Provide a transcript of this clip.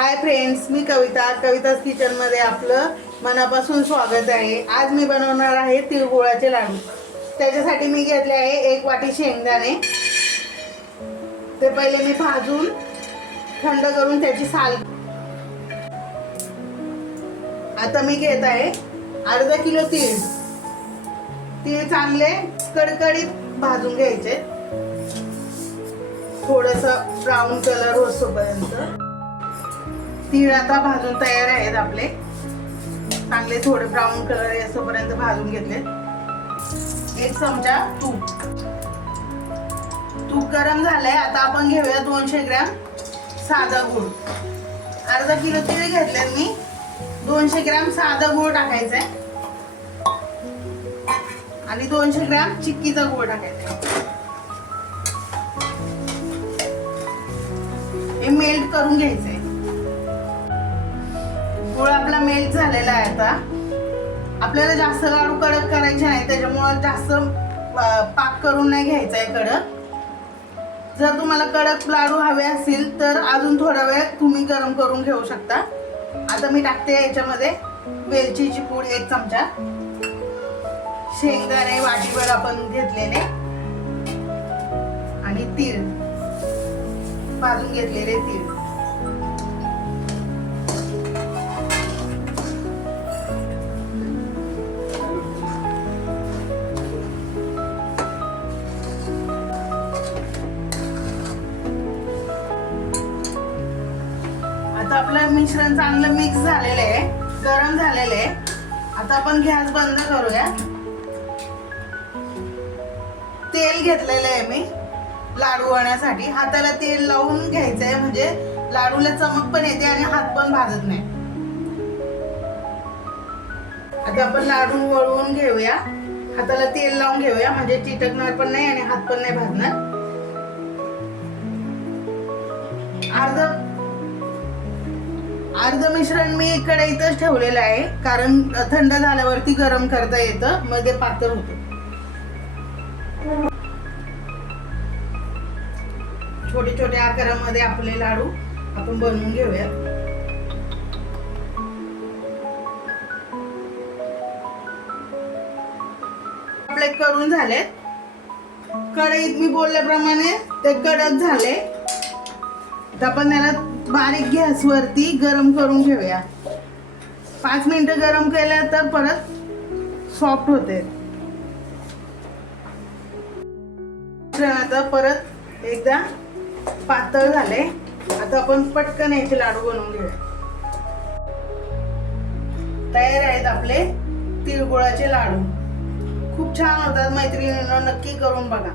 Hi friends, मी कविता's kitchen मध्ये आपलं मनापासून स्वागत आहे। आज मी बनवणार आहे तिळगुळाचे लाडू। त्याच्यासाठी मी घेतले आहे 1 वाटी शेंगदाणे। ते पहिले मी भाजून थंड करून त्याची साल। आता मी घेत आहे अर्धा किलो तीळ। तीळ चांगले कडकडीत भाजून घ्यायचे, थोडंसं ब्राऊन कलर होईपर्यंत। तीळ आता भाजून तयार आहेत आपले। चांगले थोडे ब्राऊन कलर येईपर्यंत भाजून घेतले। 1 चमचा तूप गरम झालंय। आता आपण घेऊया 200 ग्रॅम साधा गूळ। अर्धा किलो तीळ घेतले मी, 200 ग्रॅम साधा गूळ टाकायचा आहे आणि 200 ग्रॅम चिक्कीचा गूळ टाकायचा आहे। हे मेल्ट करून घ्यायचंय। गूळ आपला मेल्ट झालेला आहे। आता आपल्याला जास्त लाडू कडक करायचे नाही, त्याच्यामुळे जास्त पाक करून नाही घ्यायचा आहे कडक। जर तुम्हाला कडक लाडू हवे असतील तर अजून थोडा वेळ तुम्ही गरम करून घेऊ शकता। आता मी टाकते याच्यामध्ये वेलचीची पूड 1 चमचा, शेंगदाणे वाटीभर आपण घेतलेले आणि तीळ भाजून घेतलेले तीळ। आता आपलं मिश्रण चांगलं मिक्स झालेलं आहे, गरम झालेलं आहे। आता आपण गॅस बंद करूया। तेल घेतलेलं आहे मी लाडू वळण्यासाठी। हाताला तेल लावून घ्यायचं आहे, म्हणजे लाडूला चमक पण येते आणि हात पण भाजत नाही। आता आपण लाडू वळवून घेऊया, हाताला तेल लावून घेऊया, म्हणजे चिटकणार पण नाही आणि हात पण नाही भाजणार। अर्ध मिश्रण मी कढईतच ठेवलेलं आहे, कारण थंड झाल्यावरती गरम करता येतं, मध्ये पातळ होतं। छोटे छोटे आकारामध्ये आपले लाडू आपण बनवून घेऊया। आपले करून झाले। कढईत मी बोलल्याप्रमाणे ते कडक झाले। तर आपण त्याला बारीक गॅसवरती गरम करून घेऊया। 5 मिनिटं गरम केलं तर परत सॉफ्ट होते। आता परत एकदा पातळ झाले। आता आपण पटकन याचे लाडू बनवून घेऊया। तयार आहेत आपले तिळगुळाचे लाडू। खूप छान होतात मैत्रिणींनो, नक्की करून बघा।